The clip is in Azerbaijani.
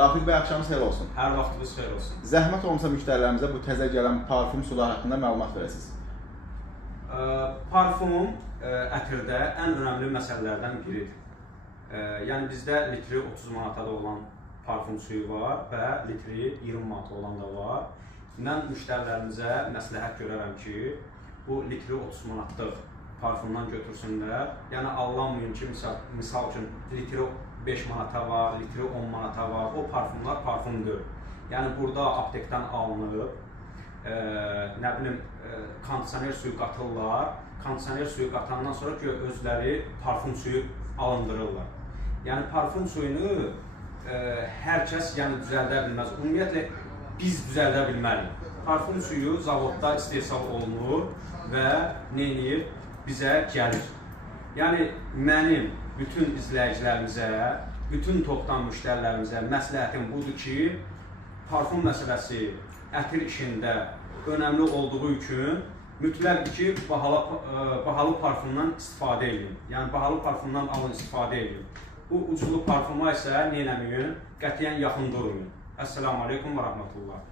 Rafiq bəy, axşamınız xeyir olsun. Hər vaxtınız xeyir olsun. Zəhmət olmasa müştərilərimizə bu təzə gələn parfüm sular haqqında məlumat verəsiniz. Parfum ətirdə ən önəmli məsələlərdən biridir. Yəni bizdə litri 30 manata da olan parfum suyu var və litri 20 manata olan da var. Mən müştərilərimizə məsləhət görərəm ki, bu litri 30 manatlıq parfumdan götürsünlər. Yəni anlamayın ki, misal üçün litri 5 manata var, litri 10 manata var. O parfumlar parfumdur. Yəni burada aptekdən alınıb, nə bilim, kondisioner suyu qatırlar. Kondisioner suyu qatandan sonra ki, özləri parfum suyu alındırırlar. Yəni parfum suyunu hər kəs düzəldə bilməz. Ümumiyyətlə biz düzəldə bilməliyik. Parfum suyu zavodda istehsal olunur və neyniyir? Bizə gəlir. Yəni mənim bütün izləyicilərimizə, bütün topdan müştərilərimizə məsləhətim budur ki, parfum məsələsi ətir işində önəmli olduğu üçün mütləqdir ki, bahalı parfumdan istifadə edin. Yəni bahalı parfumdan alın, istifadə edin. Bu ucuzlu parfuma isə neynəməyin? Qətiyyən yaxın durmayın. Əssəlamu aleykum və rəhmətullah.